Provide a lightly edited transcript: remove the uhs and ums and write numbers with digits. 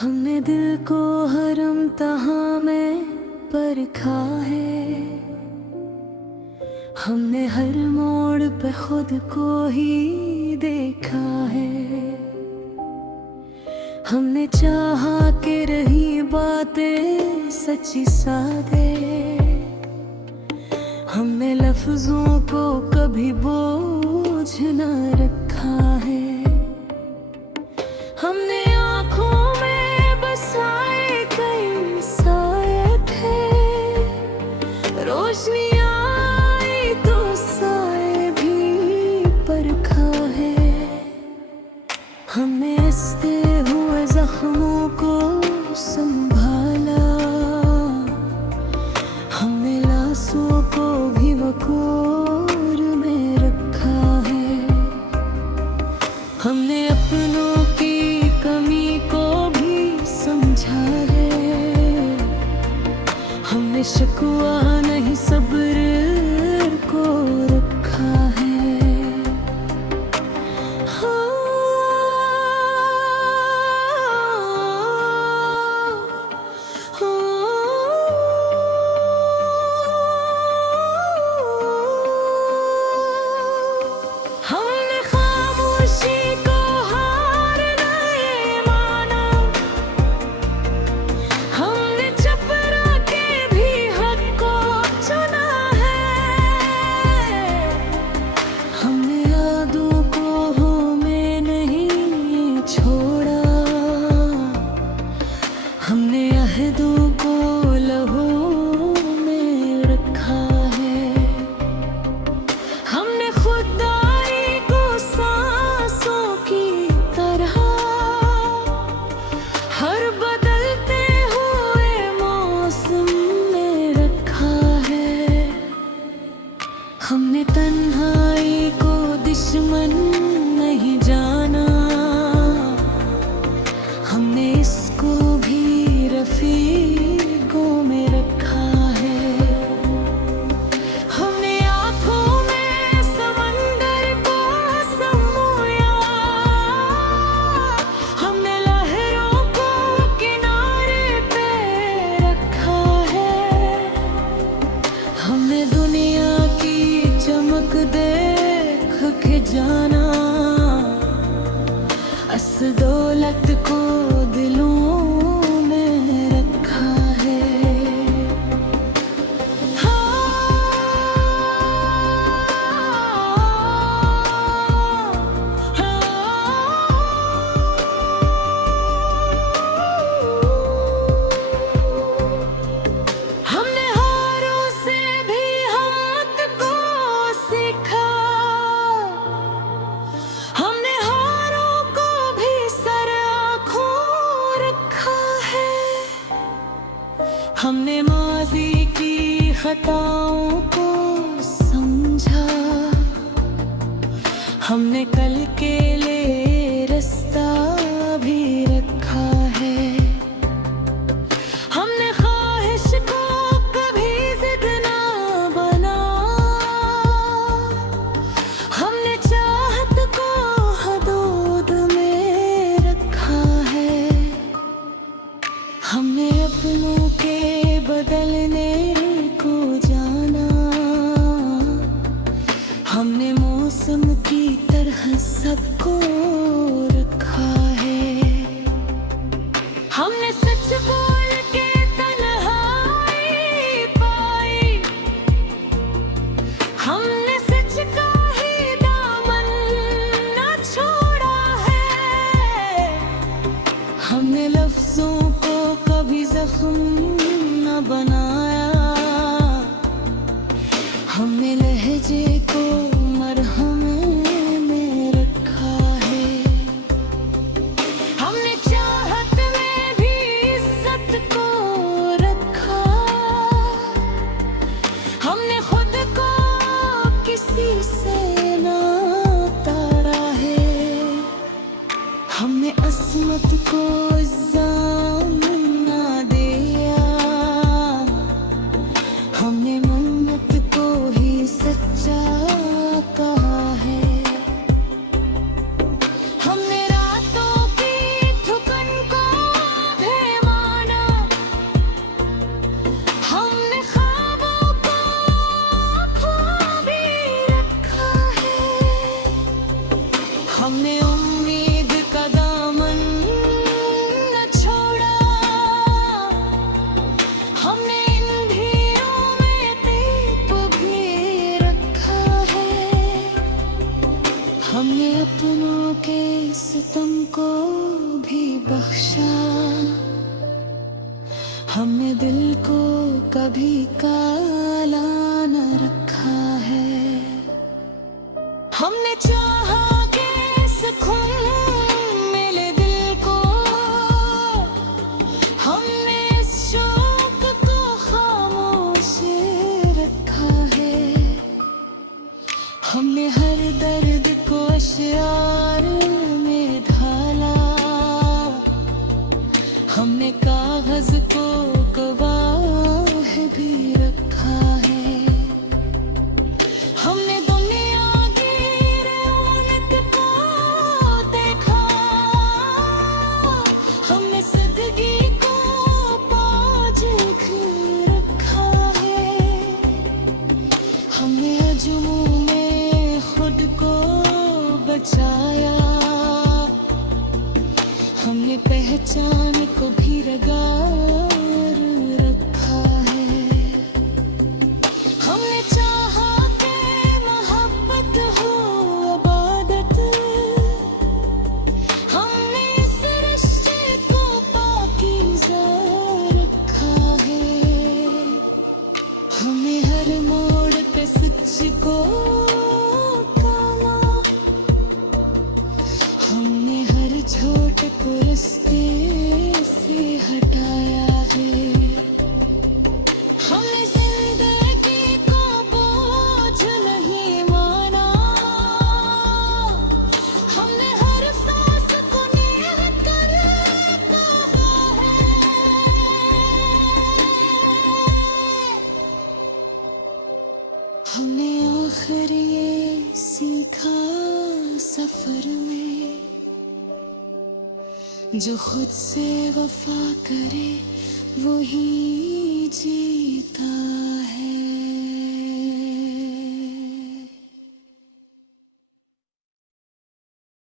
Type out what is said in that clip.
हमने दिल को हरम तहाँ में परखा है। हमने हर मोड़ पे खुद को ही देखा है। हमने चाहा कि रही बातें सच्ची सादे। हमने लफ्जों को कभी बोझ न रखा है। हमने आँखों में बसाए कई साए थे। रोशनी आई तो साए भी परखा है। हमने हंसते हुए जख्मों को संभाला। हमने लाशों को भी वक़ूर में रखा है। हमने अपनों की कमी को भी समझा है। हमने शिकवा नहीं सब्र को रखा है। हाँ, हमने खामोशी को हार नहीं माना। हमने चुप रह के भी हक को चुना है। हमने यादों को हों में नहीं छोड़ा। हमने अहदों को लहू में रखा है। हमने खुददारी को सांसों की तरह हर बदलते हुए मौसम में रखा है। हमने तन्हाई को दुश्मन नहीं जाना। हमने इसको भी रफीकों में रखा है। हमने आँखों में समंदर को समोया। हमने लहरों को किनारे पे रखा है। हमने दुनिया की चमक देख के जाना। असल दौलत को दिलों में रखा है। हमने हारों से भी हिम्मत को सीखा। हमने हारों को भी सर आँखों रखा है। हमने माज़ी की खताओं को समझा। हमने कल के लिए रास्ता भी रखा है। हमने ख्वाहिश को कभी जिद ना बना। हमने चाहत को हदूद में रखा है। हमने अपनों के बदलने को जाना। हमने मौसम की तरह सबको रखा है। हमने सच बोल के तन्हाई पाई। हमने सच का ही दामन न छोड़ा है। हमने लफ्जों को कभी जख्म न बनाया। हमने लहजे को मरहम में रखा है। हमने चाहत में भी इज्जत को रखा। हमने खुद को किसी से ना तारा है। हमने असमत को इल्जाम ना दिया। हमने मन्नत को ही सच्चा हमने दिल को कभी काला न रखा है। हमने चाहा कि सुकून मिले दिल को, हमने इस शौक को खामोश रखा है। हमने हर दर्द को अश्यार में ढाला, हमने कागज को गवाह भी रखा है। हमने दुनिया की रौनक को देखा, हमने जिंदगी को पाज रखा है। हमने अजमू में खुद को बचाया, हमने पहचान को भी रगार रखा है। हमने चाहा कि मोहब्बत हो इबादत, हमने इस रिश्ते को पाकीज़ा रखा है। हमें हर मोड़ पे सच को पाना, हमने हर छोट को रास्ते से हटाया है। हमने जिंदगी को बोझ नहीं माना, हमने हर सांस को नेह कर कहा है। हमने आखिर ये सीखा सफर में, जो खुद से वफा करे वही जीता है।